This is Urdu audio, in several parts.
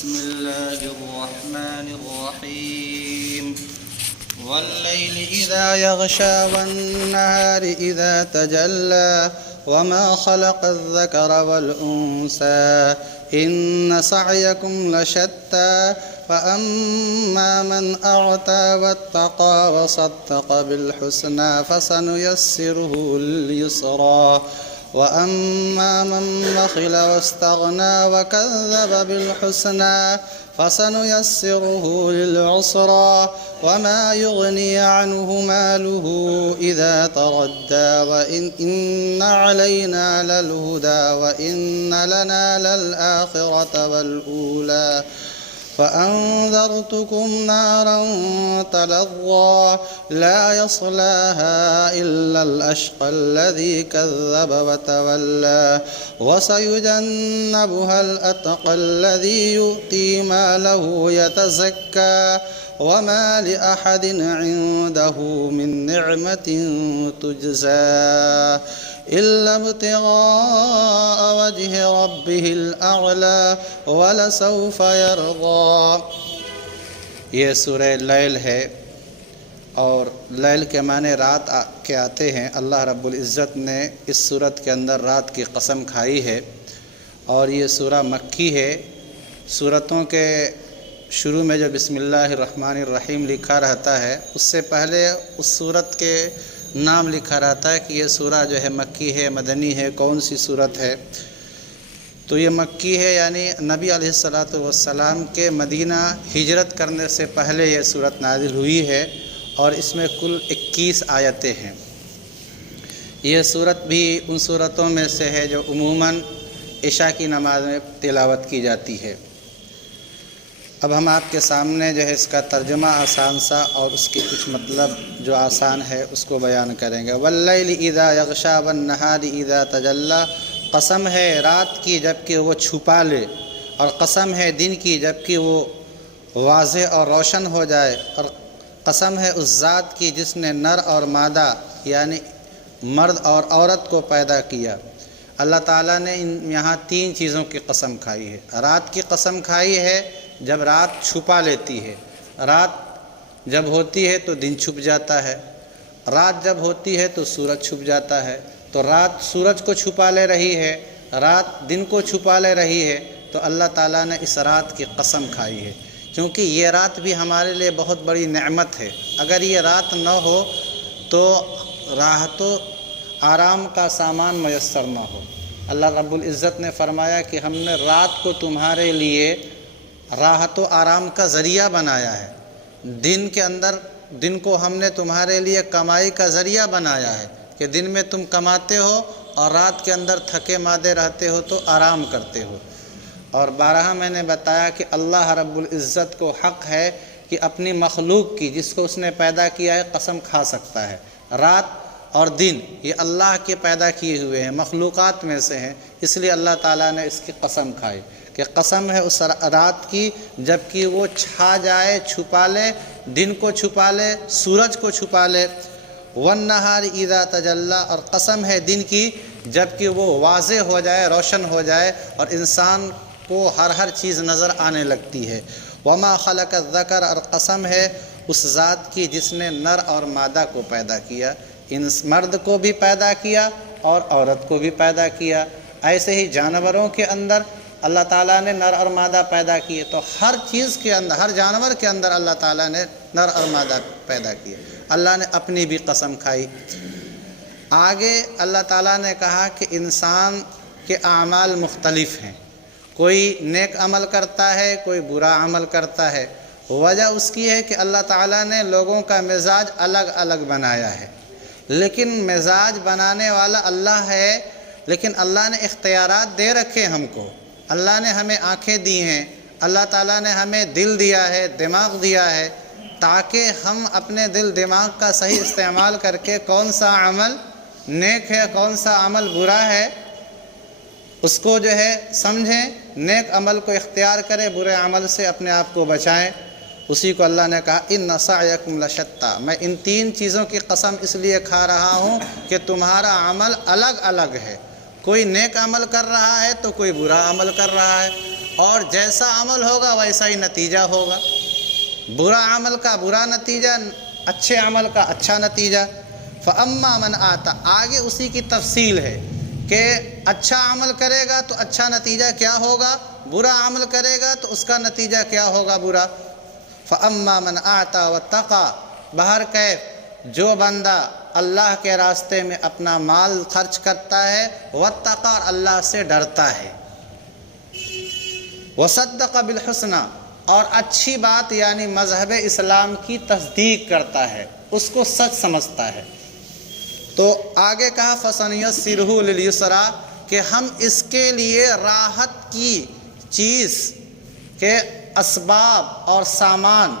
بسم الله الرحمن الرحيم والليل إذا يغشى والنهار إذا تجلى وما خلق الذكر والأنثى إن سعيكم لشتى فأما من أعطى واتقى وصدق بالحسنى فسنيسره لليسرى وأما من بخل واستغنى وكذب بالحسنى فسنيسره للعسرى وما يغني عنه ماله إذا تردى وإن علينا للهدى وإن لنا للآخرة والأولى فأنذرتكم نارا تلظى لا يصلاها إلا الأشقى الذي كذب وتولى وسيجنبها الأتقى الذي يؤتي ماله يتزكى وما لأحد عنده من نعمة تجزى إلا ابتغاء وجه ربه الأعلى ولسوف يرضى۔ یہ سورہ لیل ہے اور لیل کے معنی رات کے آتے ہیں۔ اللہ رب العزت نے اس سورت کے اندر رات کی قسم کھائی ہے اور یہ سورہ مکی ہے۔ سورتوں کے شروع میں جو بسم اللہ الرحمن الرحیم لکھا رہتا ہے اس سے پہلے اس سورت کے نام لکھا رہتا ہے کہ یہ سورہ جو ہے مکی ہے، مدنی ہے، کون سی سورت ہے۔ تو یہ مکی ہے، یعنی نبی علیہ السلام کے مدینہ ہجرت کرنے سے پہلے یہ سورت نازل ہوئی ہے اور اس میں کل 21 آیتیں ہیں۔ یہ سورت بھی ان سورتوں میں سے ہے جو عموماً عشاء کی نماز میں تلاوت کی جاتی ہے۔ اب ہم آپ کے سامنے جو ہے اس کا ترجمہ آسان سا اور اس کی کچھ مطلب جو آسان ہے اس کو بیان کریں گے۔ واللیل اذا یغشا والنہار اذا تجلی، قسم ہے رات کی جب کہ وہ چھپا لے، اور قسم ہے دن کی جب کہ وہ واضح اور روشن ہو جائے، اور قسم ہے اس ذات کی جس نے نر اور مادہ یعنی مرد اور عورت کو پیدا کیا۔ اللہ تعالیٰ نے یہاں 3 چیزوں کی قسم کھائی ہے۔ رات کی قسم کھائی ہے جب رات چھپا لیتی ہے، رات جب ہوتی ہے تو دن چھپ جاتا ہے، رات جب ہوتی ہے تو سورج چھپ جاتا ہے۔ تو رات سورج کو چھپا لے رہی ہے، رات دن کو چھپا لے رہی ہے، تو اللہ تعالیٰ نے اس رات کی قسم کھائی ہے، کیونکہ یہ رات بھی ہمارے لیے بہت بڑی نعمت ہے۔ اگر یہ رات نہ ہو تو راحت و آرام کا سامان میسر نہ ہو۔ اللہ رب العزت نے فرمایا کہ ہم نے رات کو تمہارے لیے راحت و آرام کا ذریعہ بنایا ہے، دن کو ہم نے تمہارے لیے کمائی کا ذریعہ بنایا ہے کہ دن میں تم کماتے ہو اور رات کے اندر تھکے مادے رہتے ہو تو آرام کرتے ہو۔ اور بارہا میں نے بتایا کہ اللہ رب العزت کو حق ہے کہ اپنی مخلوق کی جس کو اس نے پیدا کیا ہے قسم کھا سکتا ہے۔ رات اور دن یہ اللہ کے پیدا کیے ہوئے ہیں، مخلوقات میں سے ہیں، اس لیے اللہ تعالیٰ نے اس کی قسم کھائی کہ قسم ہے اس رات کی جب کہ وہ چھا جائے، چھپا لے، دن کو چھپا لے، سورج کو چھپا لے۔ والنہار اذا تجلی، اور قسم ہے دن کی جب کہ وہ واضح ہو جائے، روشن ہو جائے اور انسان کو ہر چیز نظر آنے لگتی ہے۔ وما خلق الذکر، اور قسم ہے اس ذات کی جس نے نر اور مادہ کو پیدا کیا، مرد کو بھی پیدا کیا اور عورت کو بھی پیدا کیا۔ ایسے ہی جانوروں کے اندر اللہ تعالیٰ نے نر اور مادہ پیدا کیے، تو ہر چیز کے اندر، ہر جانور کے اندر اللہ تعالیٰ نے نر اور مادہ پیدا کیے۔ اللہ نے اپنی بھی قسم کھائی۔ آگے اللہ تعالیٰ نے کہا کہ انسان کے اعمال مختلف ہیں، کوئی نیک عمل کرتا ہے، کوئی برا عمل کرتا ہے۔ وجہ اس کی ہے کہ اللہ تعالیٰ نے لوگوں کا مزاج الگ الگ بنایا ہے، لیکن مزاج بنانے والا اللہ ہے، لیکن اللہ نے اختیارات دے رکھے ہم کو۔ اللہ نے ہمیں آنکھیں دی ہیں، اللہ تعالیٰ نے ہمیں دل دیا ہے، دماغ دیا ہے، تاکہ ہم اپنے دل دماغ کا صحیح استعمال کر کے کون سا عمل نیک ہے، کون سا عمل برا ہے، اس کو جو ہے سمجھیں، نیک عمل کو اختیار کریں، برے عمل سے اپنے آپ کو بچائیں۔ اسی کو اللہ نے کہا ان سعیکم لشتی، میں ان 3 چیزوں کی قسم اس لیے کھا رہا ہوں کہ تمہارا عمل الگ الگ ہے، کوئی نیک عمل کر رہا ہے تو کوئی برا عمل کر رہا ہے، اور جیسا عمل ہوگا ویسا ہی نتیجہ ہوگا، برا عمل کا برا نتیجہ، اچھے عمل کا اچھا نتیجہ۔ فَأَمَّا مَنْ آتا، آگے اسی کی تفصیل ہے کہ اچھا عمل کرے گا تو اچھا نتیجہ کیا ہوگا، برا عمل کرے گا تو اس کا نتیجہ کیا ہوگا، برا۔ فَأَمَّا مَنْ آتا وَاتَّقَى، بہرکیف جو بندہ اللہ کے راستے میں اپنا مال خرچ کرتا ہے، واتقى، اور اللہ سے ڈرتا ہے، وصدق بالحسنى، اور اچھی بات یعنی مذہب اسلام کی تصدیق کرتا ہے، اس کو سچ سمجھتا ہے۔ تو آگے کہا فَسَنُيَسِّرُهُ لِلْيُسْرَىٰ، کہ ہم اس کے لیے راحت کی چیز کے اسباب اور سامان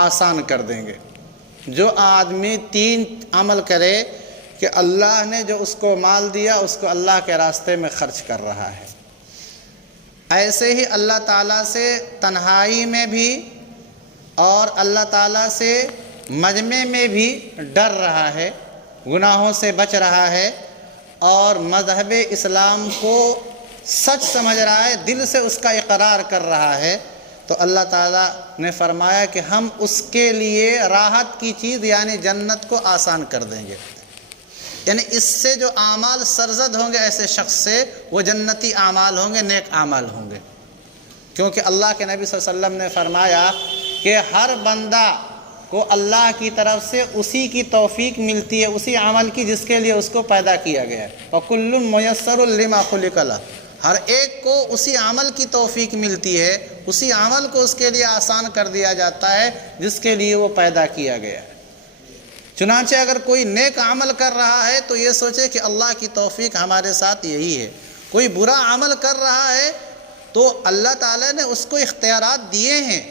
آسان کر دیں گے۔ جو آدمی 3 عمل کرے کہ اللہ نے جو اس کو مال دیا اس کو اللہ کے راستے میں خرچ کر رہا ہے، ایسے ہی اللہ تعالیٰ سے تنہائی میں بھی اور اللہ تعالیٰ سے مجمع میں بھی ڈر رہا ہے، گناہوں سے بچ رہا ہے، اور مذہب اسلام کو سچ سمجھ رہا ہے، دل سے اس کا اقرار کر رہا ہے، تو اللہ تعالیٰ نے فرمایا کہ ہم اس کے لیے راحت کی چیز یعنی جنت کو آسان کر دیں گے۔ یعنی اس سے جو اعمال سرزد ہوں گے ایسے شخص سے، وہ جنتی اعمال ہوں گے، نیک اعمال ہوں گے، کیونکہ اللہ کے نبی صلی اللہ علیہ وسلم نے فرمایا کہ ہر بندہ کو اللہ کی طرف سے اسی کی توفیق ملتی ہے، اسی عمل کی جس کے لیے اس کو پیدا کیا گیا ہے۔ وَكُلٌّ مُيَسَّرٌ لِمَا خُلِقَ لَهُ، ہر ایک کو اسی عمل کی توفیق ملتی ہے، اسی عمل کو اس کے لیے آسان کر دیا جاتا ہے جس کے لیے وہ پیدا کیا گیا ہے۔ چنانچہ اگر کوئی نیک عمل کر رہا ہے تو یہ سوچے کہ اللہ کی توفیق ہمارے ساتھ یہی ہے، کوئی برا عمل کر رہا ہے تو اللہ تعالیٰ نے اس کو اختیارات دیے ہیں،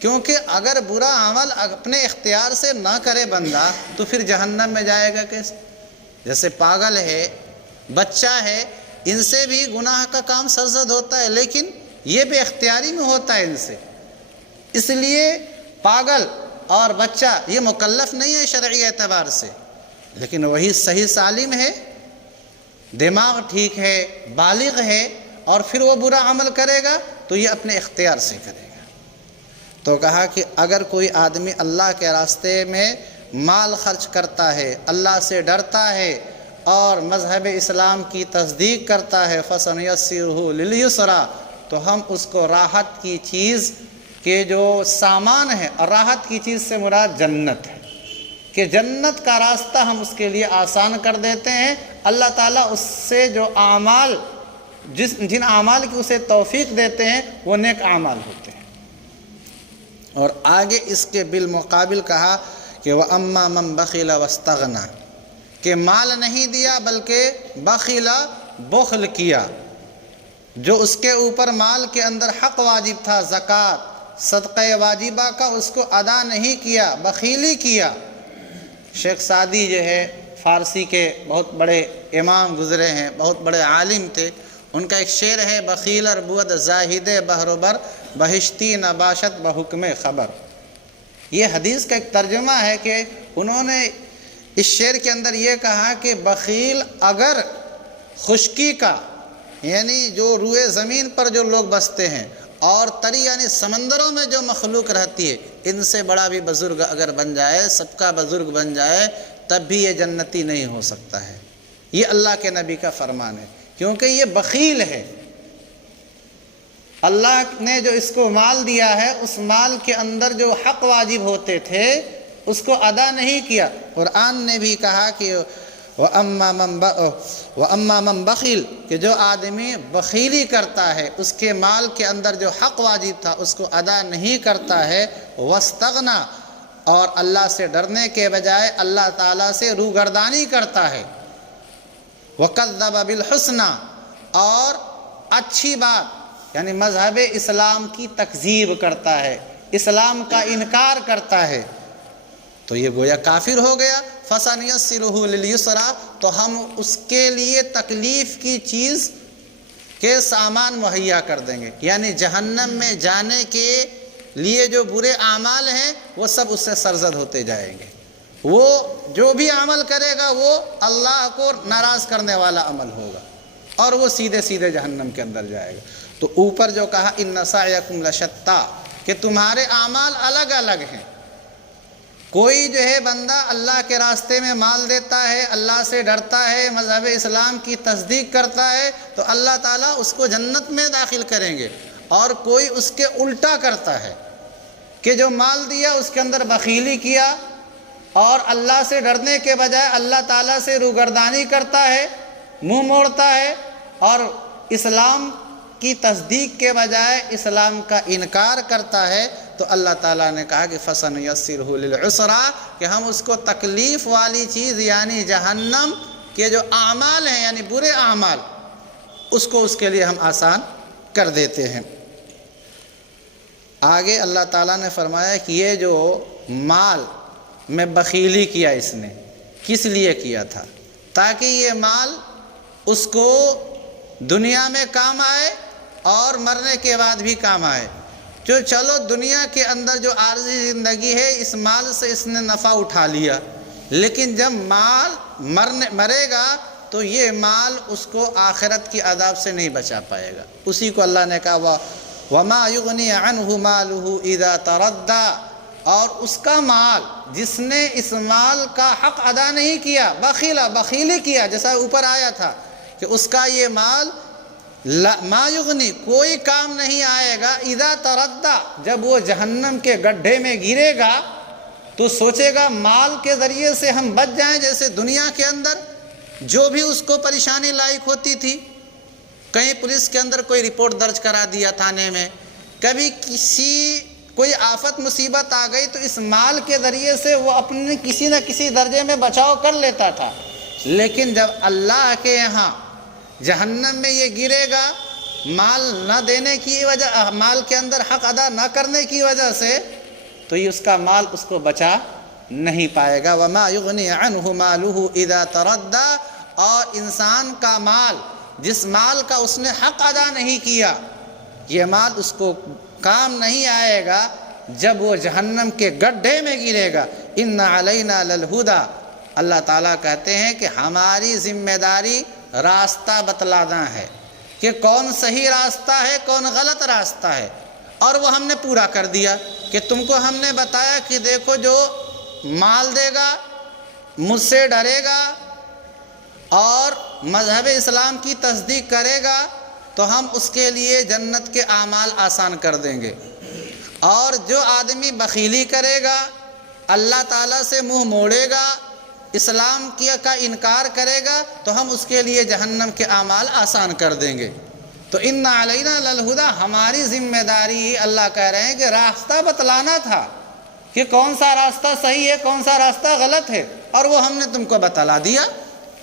کیونکہ اگر برا عمل اپنے اختیار سے نہ کرے بندہ تو پھر جہنم میں جائے گا کیسے؟ جیسے پاگل ہے، بچہ ہے، ان سے بھی گناہ کا کام سرزد ہوتا ہے، لیکن یہ بے اختیاری میں ہوتا ہے ان سے، اس لیے پاگل اور بچہ یہ مکلف نہیں ہے شرعی اعتبار سے، لیکن وہی صحیح سالم ہے، دماغ ٹھیک ہے، بالغ ہے، اور پھر وہ برا عمل کرے گا تو یہ اپنے اختیار سے کرے گا۔ تو کہا کہ اگر کوئی آدمی اللہ کے راستے میں مال خرچ کرتا ہے، اللہ سے ڈرتا ہے اور مذہب اسلام کی تصدیق کرتا ہے، فَسَنُيَسِّرُهُ لِلْيُسْرَىٰ، تو ہم اس کو راحت کی چیز کے جو سامان ہے، اور راحت کی چیز سے مراد جنت ہے، کہ جنت کا راستہ ہم اس کے لیے آسان کر دیتے ہیں۔ اللہ تعالیٰ اس سے جو اعمال جن اعمال کی اسے توفیق دیتے ہیں وہ نیک اعمال ہوتے ہیں۔ اور آگے اس کے بالمقابل کہا کہ وَأَمَّا مَنْ بَخِلَ وَاسْتَغْنَىٰ، کہ مال نہیں دیا بلکہ بخیلا، بخل کیا، جو اس کے اوپر مال کے اندر حق واجب تھا، زکوٰۃ صدقہ واجبہ کا، اس کو ادا نہیں کیا، بخیلی کیا۔ شیخ سعدی جو ہے فارسی کے بہت بڑے امام گزرے ہیں، بہت بڑے عالم تھے، ان کا ایک شعر ہے بخیل بود زاہد بہروبر، بہشتی نباشت بحکم خبر۔ یہ حدیث کا ایک ترجمہ ہے کہ انہوں نے اس شعر کے اندر یہ کہا کہ بخیل اگر خشکی کا یعنی جو روئے زمین پر جو لوگ بستے ہیں، اور تری یعنی سمندروں میں جو مخلوق رہتی ہے، ان سے بڑا بھی بزرگ اگر بن جائے، سب کا بزرگ بن جائے، تب بھی یہ جنتی نہیں ہو سکتا ہے۔ یہ اللہ کے نبی کا فرمان ہے، کیونکہ یہ بخیل ہے۔ اللہ نے جو اس کو مال دیا ہے، اس مال کے اندر جو حق واجب ہوتے تھے اس کو ادا نہیں کیا۔ قرآن نے بھی کہا کہ وَأَمَّا مَنْ بَخِلَ، کہ جو آدمی بخیلی کرتا ہے، اس کے مال کے اندر جو حق واجب تھا اس کو ادا نہیں کرتا ہے، وَاسْتَغْنَىٰ، اور اللہ سے ڈرنے کے بجائے اللہ تعالیٰ سے روگردانی کرتا ہے، وَكَذَّبَ بِالْحُسْنَىٰ، اور اچھی بات یعنی مذہب اسلام کی تکذیب کرتا ہے، اسلام کا انکار کرتا ہے، تو یہ گویا کافر ہو گیا۔ فَسَنُيَسِّرُهُ لِلْيُسْرَىٰ، تو ہم اس کے لیے تکلیف کی چیز کے سامان مہیا کر دیں گے، یعنی جہنم میں جانے کے لیے جو برے اعمال ہیں وہ سب اس سے سرزد ہوتے جائیں گے۔ وہ جو بھی عمل کرے گا وہ اللہ کو ناراض کرنے والا عمل ہوگا، اور وہ سیدھے سیدھے جہنم کے اندر جائے گا۔ تو اوپر جو کہا ان سعیکم لشتی کہ تمہارے اعمال الگ الگ ہیں. کوئی جو ہے بندہ اللہ کے راستے میں مال دیتا ہے، اللہ سے ڈرتا ہے، مذہب اسلام کی تصدیق کرتا ہے تو اللہ تعالیٰ اس کو جنت میں داخل کریں گے. اور کوئی اس کے الٹا کرتا ہے کہ جو مال دیا اس کے اندر بخیلی کیا اور اللہ سے ڈرنے کے بجائے اللہ تعالیٰ سے روگردانی کرتا ہے، منہ موڑتا ہے اور اسلام کی تصدیق کے بجائے اسلام کا انکار کرتا ہے، تو اللہ تعالیٰ نے کہا کہ فَسَنُيَسِّرُهُ لِلْعُسْرَىٰ کہ ہم اس کو تکلیف والی چیز یعنی جہنم کے جو اعمال ہیں یعنی برے اعمال اس کو اس کے لیے ہم آسان کر دیتے ہیں. آگے اللہ تعالیٰ نے فرمایا کہ یہ جو مال میں بخیلی کیا اس نے کس لیے کیا تھا؟ تاکہ یہ مال اس کو دنیا میں کام آئے اور مرنے کے بعد بھی کام آئے. جو چلو دنیا کے اندر جو عارضی زندگی ہے اس مال سے اس نے نفع اٹھا لیا، لیکن جب مال مرے گا تو یہ مال اس کو آخرت کی عذاب سے نہیں بچا پائے گا. اسی کو اللہ نے کہا وَمَا يُغْنِي عَنْهُ مَالُهُ إِذَا تَرَدَّى اور اس کا مال جس نے اس مال کا حق ادا نہیں کیا، بخیلی کیا، جیسا اوپر آیا تھا کہ اس کا یہ مال ما یغنی کوئی کام نہیں آئے گا. اذا تردہ جب وہ جہنم کے گڈھے میں گرے گا تو سوچے گا مال کے ذریعے سے ہم بچ جائیں. جیسے دنیا کے اندر جو بھی اس کو پریشانی لاحق ہوتی تھی، کہیں پولیس کے اندر کوئی رپورٹ درج کرا دیا تھانے میں، کبھی کوئی آفت مصیبت آ گئی تو اس مال کے ذریعے سے وہ اپنے کسی نہ کسی درجے میں بچاؤ کر لیتا تھا. لیکن جب اللہ کے یہاں جہنم میں یہ گرے گا مال نہ دینے کی وجہ، مال کے اندر حق ادا نہ کرنے کی وجہ سے، تو یہ اس کا مال اس کو بچا نہیں پائے گا. وَمَا يُغْنِي عَنْهُ مَالُهُ إِذَا تَرَدَّى اور انسان کا مال جس مال کا اس نے حق ادا نہیں کیا، یہ مال اس کو کام نہیں آئے گا جب وہ جہنم کے گڈھے میں گرے گا. إِنَّ عَلَيْنَا لَلْهُدَىٰ اللہ تعالیٰ کہتے ہیں کہ ہماری ذمہ داری راستہ بتلانا ہے کہ کون صحیح راستہ ہے کون غلط راستہ ہے. اور وہ ہم نے پورا کر دیا کہ تم کو ہم نے بتایا کہ دیکھو جو مال دے گا، مجھ سے ڈرے گا اور مذہب اسلام کی تصدیق کرے گا تو ہم اس کے لیے جنت کے اعمال آسان کر دیں گے. اور جو آدمی بخیلی کرے گا، اللہ تعالیٰ سے منہ موڑے گا، اسلام کا انکار کرے گا تو ہم اس کے لیے جہنم کے اعمال آسان کر دیں گے. تو ان علینا للہدیٰ ہماری ذمہ داری اللہ کہہ رہے ہیں کہ راستہ بتلانا تھا کہ کون سا راستہ صحیح ہے کون سا راستہ غلط ہے، اور وہ ہم نے تم کو بتلا دیا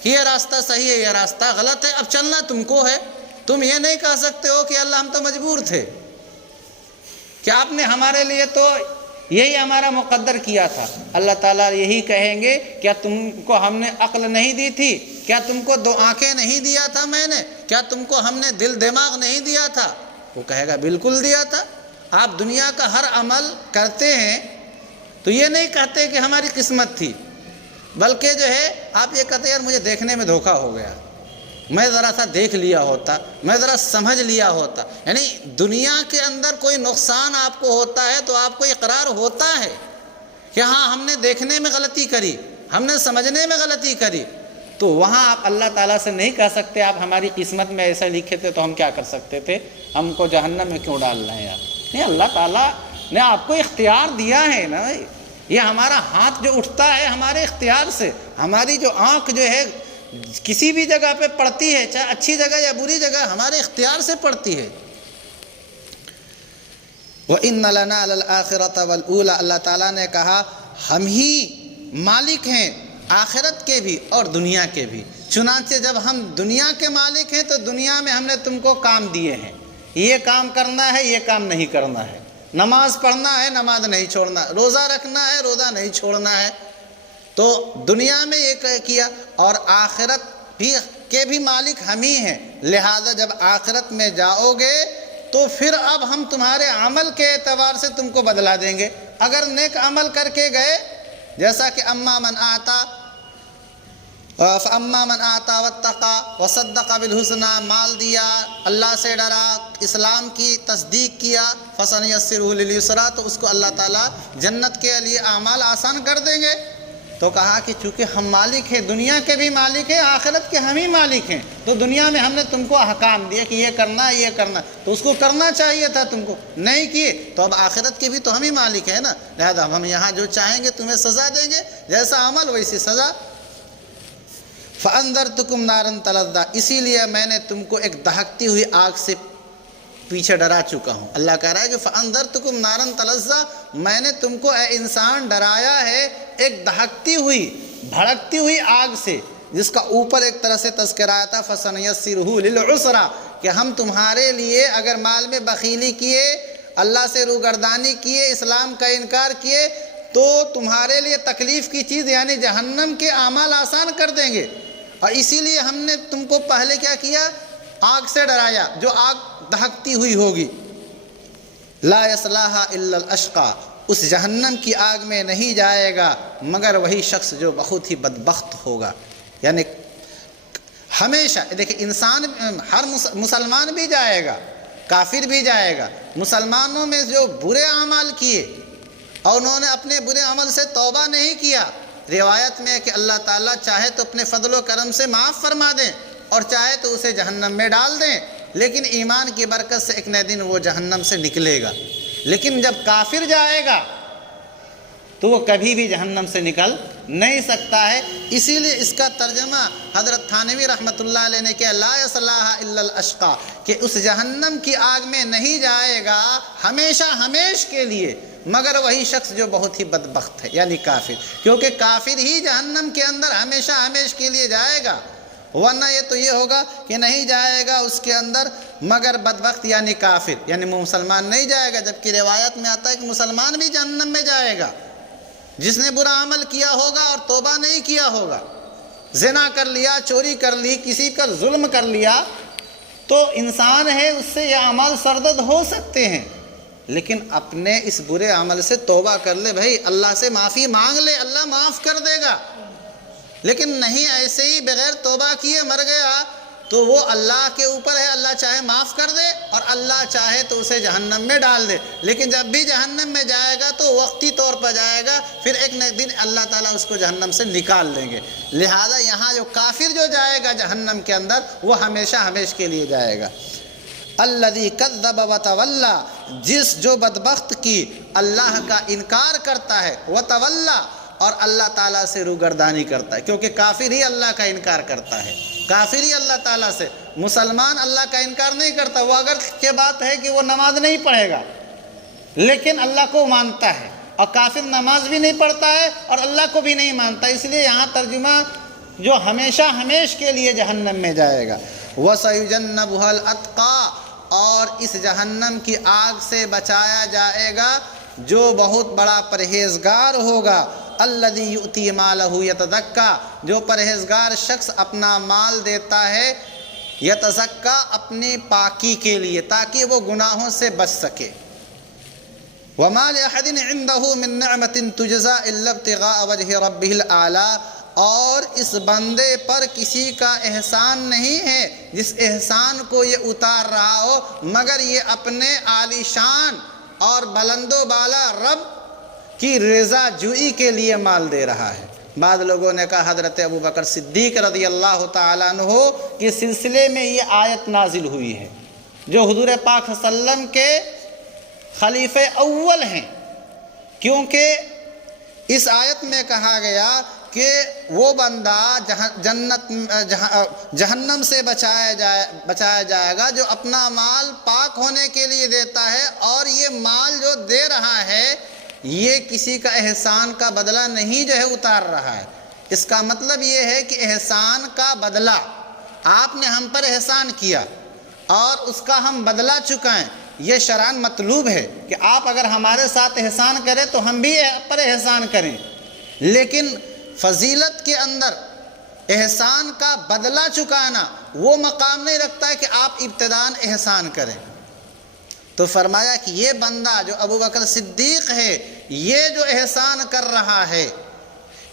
کہ یہ راستہ صحیح ہے یہ راستہ غلط ہے. اب چلنا تم کو ہے. تم یہ نہیں کہہ سکتے ہو کہ اللہ ہم تو مجبور تھے، کہ آپ نے ہمارے لیے تو یہی ہمارا مقدر کیا تھا. اللہ تعالیٰ یہی کہیں گے کیا تم کو ہم نے عقل نہیں دی تھی؟ کیا تم کو 2 آنکھیں نہیں دیا تھا میں نے؟ کیا تم کو ہم نے دل دماغ نہیں دیا تھا؟ وہ کہے گا بالکل دیا تھا. آپ دنیا کا ہر عمل کرتے ہیں تو یہ نہیں کہتے کہ ہماری قسمت تھی، بلکہ جو ہے آپ یہ کہتے ہیں یار مجھے دیکھنے میں دھوکہ ہو گیا، میں ذرا سا دیکھ لیا ہوتا، میں ذرا سمجھ لیا ہوتا. یعنی دنیا کے اندر کوئی نقصان آپ کو ہوتا ہے تو آپ کو اقرار ہوتا ہے کہ ہاں ہم نے دیکھنے میں غلطی کری، ہم نے سمجھنے میں غلطی کری. تو وہاں آپ اللہ تعالیٰ سے نہیں کہہ سکتے آپ ہماری قسمت میں ایسا لکھے تھے تو ہم کیا کر سکتے تھے، ہم کو جہنم میں کیوں ڈال رہے ہیں آپ. نہیں، اللہ تعالیٰ نے آپ کو اختیار دیا ہے نا بھائی. یہ ہمارا ہاتھ جو اٹھتا ہے ہمارے اختیار سے، ہماری جو آنکھ جو ہے کسی بھی جگہ پہ پڑتی ہے، چاہے اچھی جگہ یا بری جگہ، ہمارے اختیار سے پڑتی ہے. وَإِنَّ لَنَا لَلْآخِرَةَ وَالْأُولَىٰ اللہ تعالیٰ نے کہا ہم ہی مالک ہیں آخرت کے بھی اور دنیا کے بھی. چنانچہ جب ہم دنیا کے مالک ہیں تو دنیا میں ہم نے تم کو کام دیے ہیں، یہ کام کرنا ہے یہ کام نہیں کرنا ہے، نماز پڑھنا ہے نماز نہیں چھوڑنا، روزہ رکھنا ہے روزہ نہیں چھوڑنا ہے. تو دنیا میں یہ کیا، اور آخرت کے بھی مالک ہم ہی ہیں. لہذا جب آخرت میں جاؤ گے تو پھر اب ہم تمہارے عمل کے اعتبار سے تم کو بدلا دیں گے. اگر نیک عمل کر کے گئے، جیسا کہ اما من آتا فَأَمَّا مَنْ آتَى وَاتَّقَى وَصَدَّقَ بِالْحُسْنَى، مال دیا، اللہ سے ڈرا، اسلام کی تصدیق کیا، فَسَنُيَسِّرُهُ لِلْيُسْرَىٰ، تو اس کو اللہ تعالیٰ جنت کے لیے اعمال آسان کر دیں گے۔ تو کہا کہ چونکہ ہم مالک ہیں، دنیا کے بھی مالک ہیں، آخرت کے ہم ہی مالک ہیں، تو دنیا میں ہم نے تم کو احکام دیا کہ یہ کرنا یہ کرنا، تو اس کو کرنا چاہیے تھا، تم کو نہیں کیے، تو اب آخرت کے بھی تو ہم ہی مالک ہیں نا، لہذا ہم یہاں جو چاہیں گے تمہیں سزا دیں گے، جیسا عمل ویسی سزا۔ فَأَنذَرْتُكُمْ نَارًا تَلَظَّىٰ، اسی لیے میں نے تم کو ایک دہکتی ہوئی آگ سے پیچھے ڈرا چکا ہوں۔ اللہ کہہ رہا ہے کہ فَأَنذَرْتُكُمْ نَارًا تَلَظَّىٰ، میں نے تم کو اے انسان ڈرایا ہے ایک دہکتی ہوئی بھڑکتی ہوئی آگ سے، جس کا اوپر ایک طرح سے تذکرہ آیا تھا فَسَنُيَسِّرُهُ لِلْعُسْرَىٰ، کہ ہم تمہارے لیے اگر مال میں بخیلی کیے، اللہ سے روگردانی کیے، اسلام کا انکار کیے، تو تمہارے لیے تکلیف کی چیز یعنی جہنم کے اعمال آسان کر دیں گے، اور اسی لیے ہم نے تم کو پہلے کیا کیا، آگ سے ڈرایا جو آگ دہکتی ہوئی ہوگی۔ لا یصلاھا الا الاشقی، اس جہنم کی آگ میں نہیں جائے گا مگر وہی شخص جو بہت ہی بدبخت ہوگا، یعنی ہمیشہ دیکھیں انسان ہر مسلمان بھی جائے گا، کافر بھی جائے گا، مسلمانوں میں جو برے اعمال کیے اور انہوں نے اپنے برے عمل سے توبہ نہیں کیا، روایت میں ہے کہ اللہ تعالیٰ چاہے تو اپنے فضل و کرم سے معاف فرما دیں اور چاہے تو اسے جہنم میں ڈال دیں، لیکن ایمان کی برکت سے ایک نہ دن وہ جہنم سے نکلے گا۔ لیکن جب کافر جائے گا تو وہ کبھی بھی جہنم سے نکل نہیں سکتا ہے، اسی لیے اس کا ترجمہ حضرت تھانوی رحمۃ اللہ علیہ نے کیا لا یصلاھا الا الاشقی، کہ اس جہنم کی آگ میں نہیں جائے گا ہمیشہ ہمیش کے لیے مگر وہی شخص جو بہت ہی بدبخت ہے، یعنی کافر، کیونکہ کافر ہی جہنم کے اندر ہمیشہ ہمیش کے لیے جائے گا، ورنہ یہ تو یہ ہوگا کہ نہیں جائے گا اس کے اندر مگر بدبخت یعنی کافر، یعنی مسلمان نہیں جائے گا، جبکہ روایت میں آتا ہے کہ مسلمان بھی جہنم میں جائے گا، جس نے برا عمل کیا ہوگا اور توبہ نہیں کیا ہوگا، زنا کر لیا، چوری کر لی، کسی پر ظلم کر لیا، تو انسان ہے اس سے یہ اعمال سرزد ہو سکتے ہیں، لیکن اپنے اس برے عمل سے توبہ کر لے، بھائی اللہ سے معافی مانگ لے، اللہ معاف کر دے گا، لیکن نہیں ایسے ہی بغیر توبہ کیے مر گیا تو وہ اللہ کے اوپر ہے، اللہ چاہے معاف کر دے اور اللہ چاہے تو اسے جہنم میں ڈال دے، لیکن جب بھی جہنم میں جائے گا تو وقتی طور پر جائے گا، پھر ایک نہ ایک دن اللہ تعالیٰ اس کو جہنم سے نکال دیں گے، لہذا یہاں جو کافر جو جائے گا جہنم کے اندر وہ ہمیشہ ہمیش کے لیے جائے گا۔ الذی کذب وتولی، جس جو بدبخت کی اللہ کا انکار کرتا ہے، وتولی، اور اللہ تعالیٰ سے روگردانی کرتا ہے، کیونکہ کافر ہی اللہ کا انکار کرتا ہے، کافر ہی اللہ تعالیٰ سے، مسلمان اللہ کا انکار نہیں کرتا، وہ اگر یہ بات ہے کہ وہ نماز نہیں پڑھے گا لیکن اللہ کو مانتا ہے، اور کافر نماز بھی نہیں پڑھتا ہے اور اللہ کو بھی نہیں مانتا، اس لیے یہاں ترجمہ جو ہمیشہ ہمیش کے لیے جہنم میں جائے گا۔ وَسَيُجَنَّبُهَا الْأَتْقَى، اور اس جہنم کی آگ سے بچایا جائے گا جو بہت بڑا پرہیزگار ہوگا، الذی یؤتی مالہ یتزکیٰ، جو پرہیزگار شخص اپنا مال دیتا ہے یتزکیٰ، اپنی پاکی کے لیے تاکہ وہ گناہوں سے بچ سکے۔ وما لأحد عنده من نعمة تجزى إلا ابتغاء وجه ربه الأعلى، اور اس بندے پر کسی کا احسان نہیں ہے جس احسان کو یہ اتار رہا ہو مگر یہ اپنے عالی شان اور بلند و بالا رب کی رضا جوئی کے لیے مال دے رہا ہے۔ بعض لوگوں نے کہا حضرت ابوبکر صدیق رضی اللہ تعالیٰ عنہ کے سلسلے میں یہ آیت نازل ہوئی ہے، جو حضور پاک صلی اللہ علیہ وسلم کے خلیفہ اول ہیں، کیونکہ اس آیت میں کہا گیا کہ وہ بندہ جہنم سے بچایا جائے گا جو اپنا مال پاک ہونے کے لیے دیتا ہے، اور یہ مال جو دے رہا ہے یہ کسی کا احسان کا بدلہ نہیں جو ہے اتار رہا ہے۔ اس کا مطلب یہ ہے کہ احسان کا بدلہ، آپ نے ہم پر احسان کیا اور اس کا ہم بدلہ چکائیں، یہ شرعاً مطلوب ہے کہ آپ اگر ہمارے ساتھ احسان کریں تو ہم بھی آپ پر احسان کریں، لیکن فضیلت کے اندر احسان کا بدلہ چکانا وہ مقام نہیں رکھتا ہے کہ آپ ابتداءً احسان کریں۔ تو فرمایا کہ یہ بندہ جو ابوبکر صدیق ہے یہ جو احسان کر رہا ہے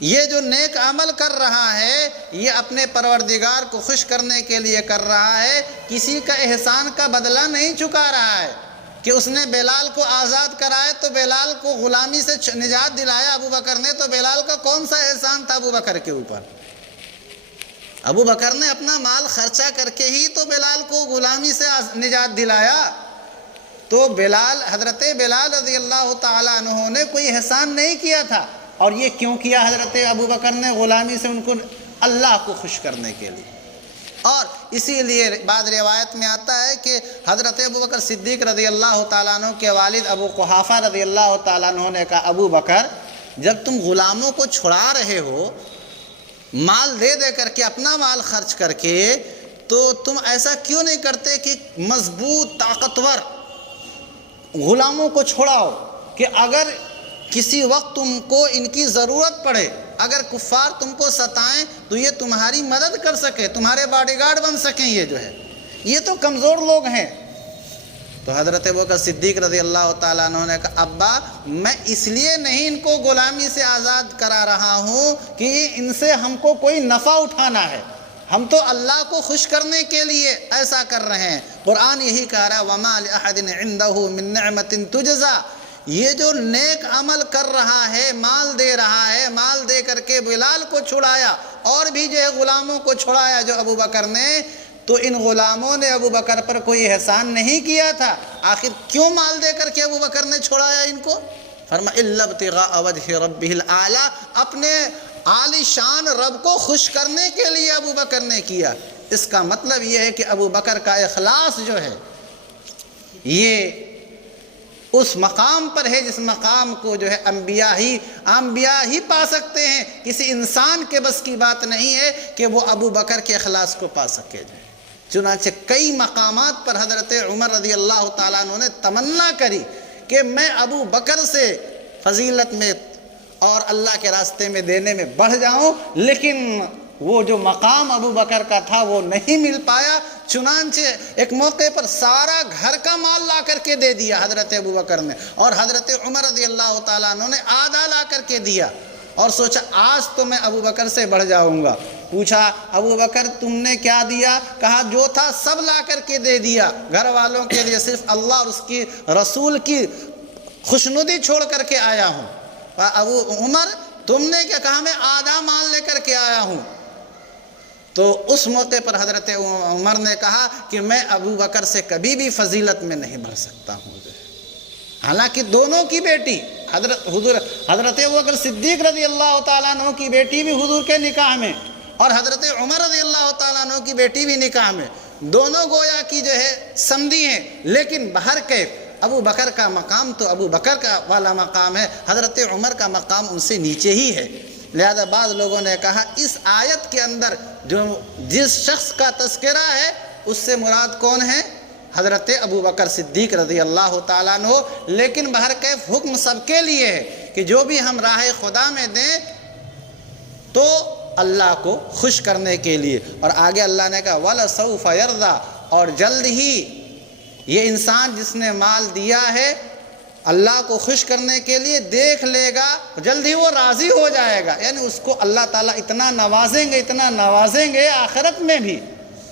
یہ جو نیک عمل کر رہا ہے یہ اپنے پروردگار کو خوش کرنے کے لیے کر رہا ہے، کسی کا احسان کا بدلہ نہیں چکا رہا ہے کہ اس نے بلال کو آزاد کرائے تو بلال کو غلامی سے نجات دلایا ابو بکر نے، تو بلال کا کون سا احسان تھا ابو بکر کے اوپر؟ ابو بکر نے اپنا مال خرچہ کر کے ہی تو بلال کو غلامی سے نجات دلایا۔ تو حضرت بلال رضی اللہ تعالیٰ عنہ نے کوئی احسان نہیں کیا تھا، اور یہ کیوں کیا حضرت ابو بکر نے؟ غلامی سے ان کو اللہ کو خوش کرنے کے لیے۔ اور اسی لیے بعض روایت میں آتا ہے کہ حضرت ابو بکر صدیق رضی اللہ تعالیٰ عنہ کے والد ابو قحافہ رضی اللہ تعالیٰ عنہ نے کہا، ابو بکر جب تم غلاموں کو چھڑا رہے ہو مال دے دے کر کے، اپنا مال خرچ کر کے، تو تم ایسا کیوں نہیں کرتے کہ مضبوط طاقتور غلاموں کو چھڑاؤ کہ اگر کسی وقت تم کو ان کی ضرورت پڑے، اگر کفار تم کو ستائیں تو یہ تمہاری مدد کر سکے، تمہارے باڈی گارڈ بن سکیں، یہ تو کمزور لوگ ہیں۔ تو حضرت ابوبکر صدیق رضی اللہ تعالیٰ عنہ نے کہا، ابا میں اس لیے نہیں ان کو غلامی سے آزاد کرا رہا ہوں کہ ان سے ہم کو کوئی نفع اٹھانا ہے، ہم تو اللہ کو خوش کرنے کے لیے ایسا کر رہے ہیں۔ قرآن یہی کہہ رہا ہے، وَمَا لِأَحَدٍ عِنْدَهُ مِن نِعْمَةٍ تُجْزَى۔ یہ جو نیک عمل کر رہا ہے، مال دے رہا ہے، مال دے کر کے بلال کو چھڑایا اور بھی جو ہے غلاموں کو چھڑایا جو ابو بکر نے، تو ان غلاموں نے ابو بکر پر کوئی احسان نہیں کیا تھا۔ آخر کیوں مال دے کر کے ابو بکر نے چھڑایا ان کو؟ فرمایا اِلَّا ابْتِغَاءَ وَجْهِ رَبِّهِ الْأَعْلَىٰ، اپنے عالی شان رب کو خوش کرنے کے لیے ابو بکر نے کیا۔ اس کا مطلب یہ ہے کہ ابو بکر کا اخلاص جو ہے یہ اس مقام پر ہے جس مقام کو جو ہے انبیاء ہی پا سکتے ہیں، کسی انسان کے بس کی بات نہیں ہے کہ وہ ابو بکر کے اخلاص کو پا سکے جائے۔ چنانچہ کئی مقامات پر حضرت عمر رضی اللہ تعالیٰ عنہ نے تمنا کری کہ میں ابو بکر سے فضیلت میں اور اللہ کے راستے میں دینے میں بڑھ جاؤں، لیکن وہ جو مقام ابو بکر کا تھا وہ نہیں مل پایا۔ چنانچہ ایک موقع پر سارا گھر کا مال لا کر کے دے دیا حضرت ابو بکر نے، اور حضرت عمر رضی اللہ تعالیٰ عنہ نے آدھا لا کر کے دیا، اور سوچا آج تو میں ابو بکر سے بڑھ جاؤں گا۔ پوچھا ابو بکر تم نے کیا دیا؟ کہا جو تھا سب لا کر کے دے دیا، گھر والوں کے لیے صرف اللہ اور اس کی رسول کی خوشنودی چھوڑ کر کے آیا ہوں۔ ابو عمر تم نے کیا کہا؟ میں آدھا مال لے کر کے آیا ہوں۔ تو اس موقع پر حضرت عمر نے کہا کہ میں ابو بکر سے کبھی بھی فضیلت میں نہیں بڑھ سکتا ہوں۔ حالانکہ دونوں کی بیٹی حضرت ابو بکر صدیق رضی اللہ تعالیٰ عنہ کی بیٹی بھی حضور کے نکاح میں، اور حضرت عمر رضی اللہ تعالیٰ عنہ کی بیٹی بھی نکاح میں، دونوں گویا کی جو ہے سمدھی ہیں، لیکن بہرکیف ابو بکر کا مقام تو ابو بکر کا والا مقام ہے، حضرت عمر کا مقام ان سے نیچے ہی ہے۔ لہذا بعض لوگوں نے کہا اس آیت کے اندر جو جس شخص کا تذکرہ ہے اس سے مراد کون ہے؟ حضرت ابو بکر صدیق رضی اللہ تعالیٰ عنہ، لیکن بہرکیف حکم سب کے لیے ہے کہ جو بھی ہم راہ خدا میں دیں تو اللہ کو خوش کرنے کے لیے۔ اور آگے اللہ نے کہا وَلَسَوْفَ يَرْضَىٰ، اور جلد ہی یہ انسان جس نے مال دیا ہے اللہ کو خوش کرنے کے لیے دیکھ لے گا، جلد ہی وہ راضی ہو جائے گا، یعنی اس کو اللہ تعالیٰ اتنا نوازیں گے آخرت میں بھی،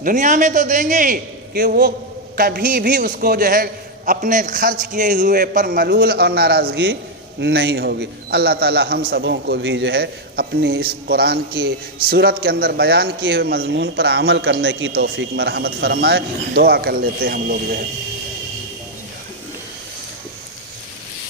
دنیا میں تو دیں گے ہی کہ وہ کبھی بھی اس کو جو ہے اپنے خرچ کیے ہوئے پر ملول اور ناراضگی نہیں ہوگی۔ اللہ تعالیٰ ہم سبوں کو بھی جو ہے اپنی اس قرآن کی صورت کے اندر بیان کیے ہوئے مضمون پر عمل کرنے کی توفیق مرحمت فرمائے۔ دعا کر لیتے ہیں ہم لوگ جو ہے۔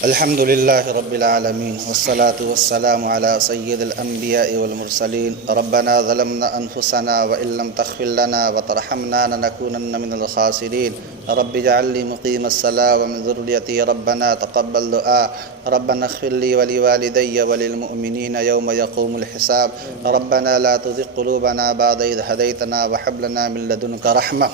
الحمد للہ رب العالمین والصلاة والسلام علی سید الانبیاء والمرسلین۔ ربنا ظلمنا انفسنا وان لم تغفر لنا وترحمنا لنکونن من الخاسرین۔ رب اجعل لي مقیم الصلاة ومن ذریتی ربنا تقبل دعاء۔ ربنا اغفر لي ولوالدي وللمؤمنين يوم يقوم الحساب۔ ربنا لا تزغ قلوبنا بعد إذ هديتنا وهب لنا من لدنك رحمة۔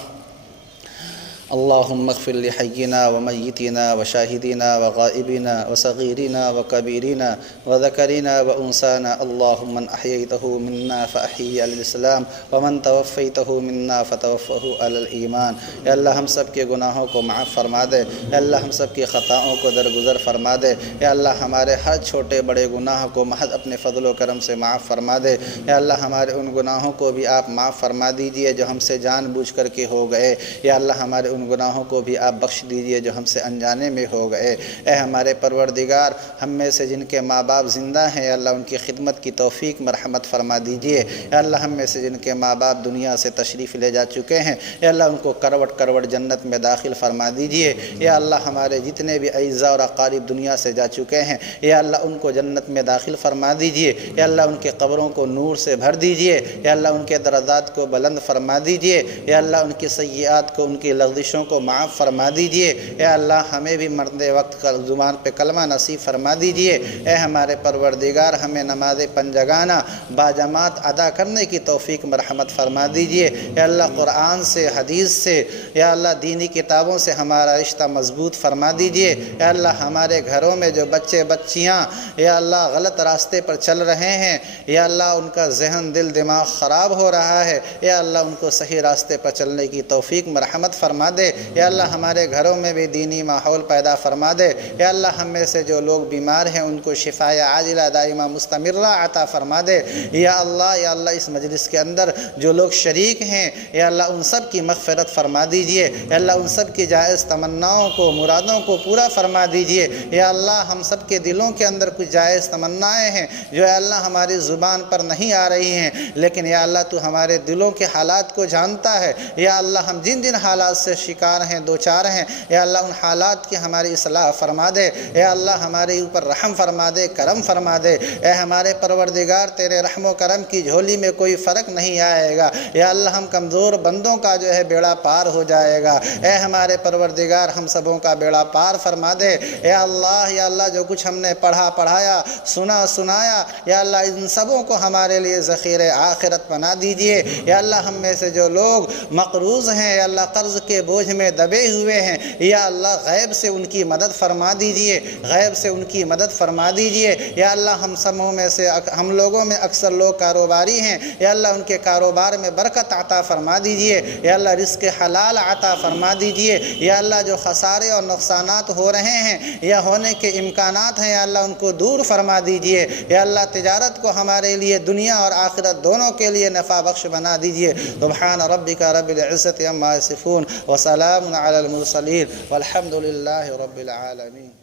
اللهم اغفر لحينا وميتنا وشاهدنا وغائبنا وصغيرنا وكبيرنا وذكرنا وأنثانا. اللهم من أحييته منا فأحيه على الإسلام ومن توفيته منا فتوفه على الإيمان. اے اللہ ہم سب کے گناہوں کو معاف فرما دے. اے اللہ ہم سب کی خطاؤں کو درگزر فرما دے. اے اللہ ہمارے ہر چھوٹے بڑے گناہ کو محض اپنے فضل و کرم سے معاف فرما دے. اے اللہ ہمارے ان گناہوں کو بھی آپ معاف فرما دیجئے جو ہم سے جان بوجھ کر کے ہو گئے. یا اللہ ہمارے ان گناہوں کو بھی آپ بخش دیجئے جو ہم سے انجانے میں ہو گئے. اے ہمارے پروردگار، ہم میں سے جن کے ماں باپ زندہ ہیں اے اللہ ان کی خدمت کی توفیق مرحمت فرما دیجئے. اے اللہ ہم میں سے جن کے ماں باپ دنیا سے تشریف لے جا چکے ہیں اے اللہ ان کو کروٹ کروٹ جنت میں داخل فرما دیجئے. یا اللہ ہمارے جتنے بھی اعزاء اور اقارب دنیا سے جا چکے ہیں یا اللہ ان کو جنت میں داخل فرما دیجئے. یا اللہ ان کے قبروں کو نور سے بھر دیجئے. یا اللہ ان کے درجات کو بلند فرما دیجئے. یا اللہ ان کی سیئات کو ان کی لغزشوں کو معاف فرما دیجئے. اے اللہ ہمیں بھی مرتے وقت کا زبان پہ کلمہ نصیب فرما دیجئے. اے ہمارے پروردگار ہمیں نماز پنجگانہ باجماعت ادا کرنے کی توفیق مرحمت فرما دیجئے. اے اللہ قرآن سے حدیث سے یا اللہ دینی کتابوں سے ہمارا رشتہ مضبوط فرما دیجئے. اے اللہ ہمارے گھروں میں جو بچے بچیاں یا اللہ غلط راستے پر چل رہے ہیں یا اللہ ان کا ذہن دل دماغ خراب ہو رہا ہے یا اللہ ان کو صحیح راستے پر چلنے کی توفیق مرحمت فرما دے. یا اللہ ہمارے گھروں میں بھی دینی ماحول پیدا فرما دے. یا اللہ ہم میں سے جو لوگ بیمار ہیں ان کو شفاء عاجلہ دائمہ مستمرہ عطا فرما دے. یا اللہ اس مجلس کے اندر جو لوگ شریک ہیں یا اللہ ان سب کی مغفرت فرما دیجئے. یا اللہ ان سب کی جائز تمناؤں کو مرادوں کو پورا فرما دیجئے. یا اللہ ہم سب کے دلوں کے اندر کچھ جائز تمنائیں ہیں جو یا اللہ ہماری زبان پر نہیں آ رہی ہیں لیکن یا اللہ تو ہمارے دلوں کے حالات کو جانتا ہے. یا اللہ ہم جن جن حالات سے شکار ہیں دوچار ہیں یا اللہ ان حالات کی ہماری اصلاح فرما دے. یا اللہ ہمارے اوپر رحم فرما دے کرم فرما دے. اے ہمارے پروردگار تیرے رحم و کرم کی جھولی میں کوئی فرق نہیں آئے گا. یا اللہ ہم کمزور بندوں کا جو ہے بیڑا پار ہو جائے گا. اے ہمارے پروردگار ہم سبوں کا بیڑا پار فرما دے. یا اللہ جو کچھ ہم نے پڑھا پڑھایا سنا سنایا یا اللہ ان سبوں کو ہمارے لیے ذخیرہ آخرت بنا دیجئے. یا اللہ ہم میں سے جو لوگ مقروض ہیں یا اللہ قرض کے بوجھ میں دبے ہوئے ہیں یا اللہ غیب سے ان کی مدد فرما دیجئے. غیب سے ان کی مدد فرما دیجئے. یا اللہ ہم سبوں میں سے ہم لوگوں میں اکثر لوگ کاروباری ہیں یا اللہ ان کے کاروبار میں برکت عطا فرما دیجئے. یا اللہ رزق حلال عطا فرما دیجئے. یا اللہ جو خسارے اور نقصانات ہو رہے ہیں یا ہونے کے امکانات ہیں یا اللہ ان کو دور فرما دیجئے. یا اللہ تجارت کو ہمارے لیے دنیا اور آخرت دونوں کے لیے نفع بخش بنا دیجئے. سبحان ربک رب العزت عما یصفون وسلام علی المرسلین والحمد للہ رب العالمین.